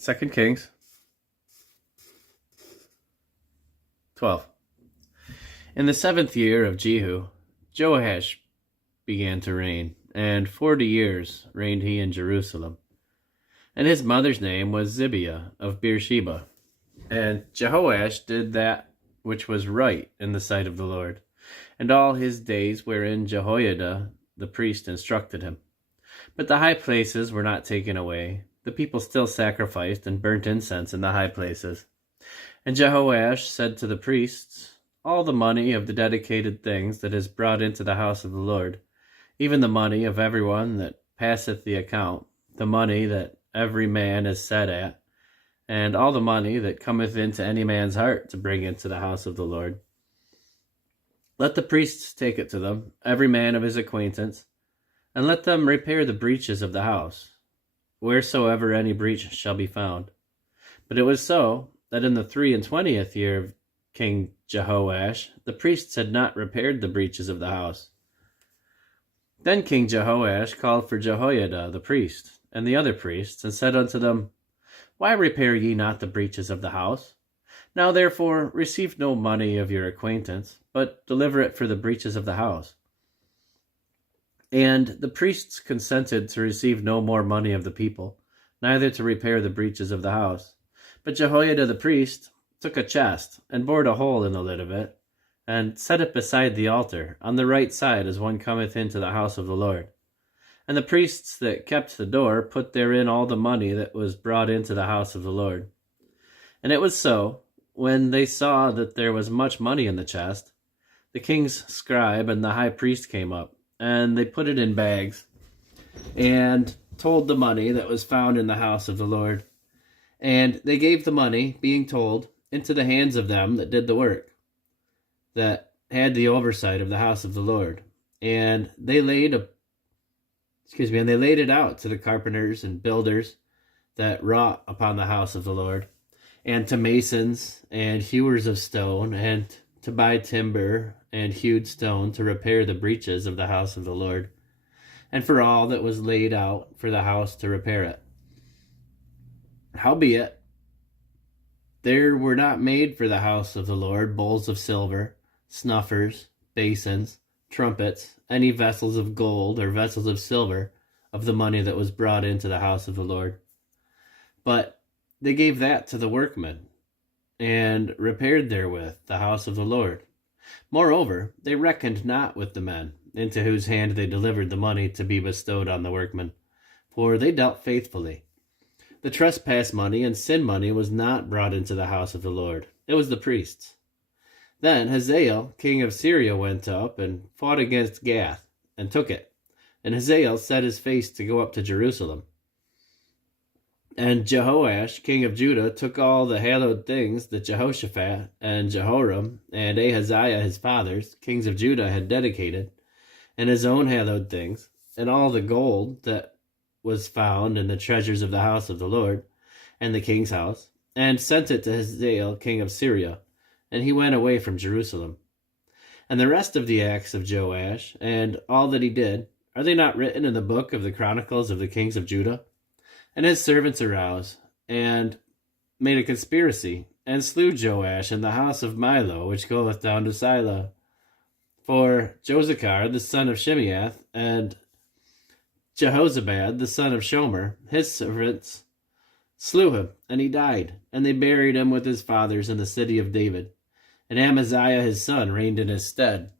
2 Kings 12. In the 7th year of Jehu, Joash began to reign, and 40 years reigned he in Jerusalem. And his mother's name was Zibiah of Beersheba. And Jehoash did that which was right in the sight of the Lord, and all his days wherein Jehoiada the priest instructed him. But the high places were not taken away. The people still sacrificed and burnt incense in the high places. And Jehoash said to the priests, all the money of the dedicated things that is brought into the house of the Lord, even the money of everyone that passeth the account, the money that every man is set at, and all the money that cometh into any man's heart to bring into the house of the Lord. Let the priests take it to them, every man of his acquaintance, and let them repair the breaches of the house, wheresoever any breach shall be found. But it was so, that in the 23rd year of King Jehoash, the priests had not repaired the breaches of the house. Then King Jehoash called for Jehoiada the priest, and the other priests, and said unto them, why repair ye not the breaches of the house? Now therefore receive no money of your acquaintance, but deliver it for the breaches of the house. And the priests consented to receive no more money of the people, neither to repair the breaches of the house. But Jehoiada the priest took a chest, and bored a hole in the lid of it, and set it beside the altar, on the right side as one cometh into the house of the Lord. And the priests that kept the door put therein all the money that was brought into the house of the Lord. And it was so, when they saw that there was much money in the chest, the king's scribe and the high priest came up, and they put it in bags, and told the money that was found in the house of the Lord. And they gave the money, being told, into the hands of them that did the work, that had the oversight of the house of the Lord. And they laid it out to the carpenters and builders that wrought upon the house of the Lord, and to masons and hewers of stone, and to buy timber and hewed stone to repair the breaches of the house of the Lord, and for all that was laid out for the house to repair it. Howbeit, there were not made for the house of the Lord bowls of silver, snuffers, basins, trumpets, any vessels of gold or vessels of silver of the money that was brought into the house of the Lord. But they gave that to the workmen, and repaired therewith the house of the Lord. Moreover, they reckoned not with the men, into whose hand they delivered the money to be bestowed on the workmen, for they dealt faithfully. The trespass money and sin money was not brought into the house of the Lord. It was the priests. Then Hazael, king of Syria, went up and fought against Gath, and took it. And Hazael set his face to go up to Jerusalem. And Jehoash, king of Judah, took all the hallowed things that Jehoshaphat and Jehoram and Ahaziah his fathers, kings of Judah, had dedicated, and his own hallowed things, and all the gold that was found in the treasures of the house of the Lord, and the king's house, and sent it to Hazael, king of Syria, and he went away from Jerusalem. And the rest of the acts of Joash, and all that he did, are they not written in the book of the Chronicles of the kings of Judah? And his servants arose, and made a conspiracy, and slew Joash in the house of Milo, which goeth down to Sila. For Josachar, the son of Shimeath, and Jehozabad, the son of Shomer, his servants, slew him, and he died, and they buried him with his fathers in the city of David. And Amaziah his son reigned in his stead.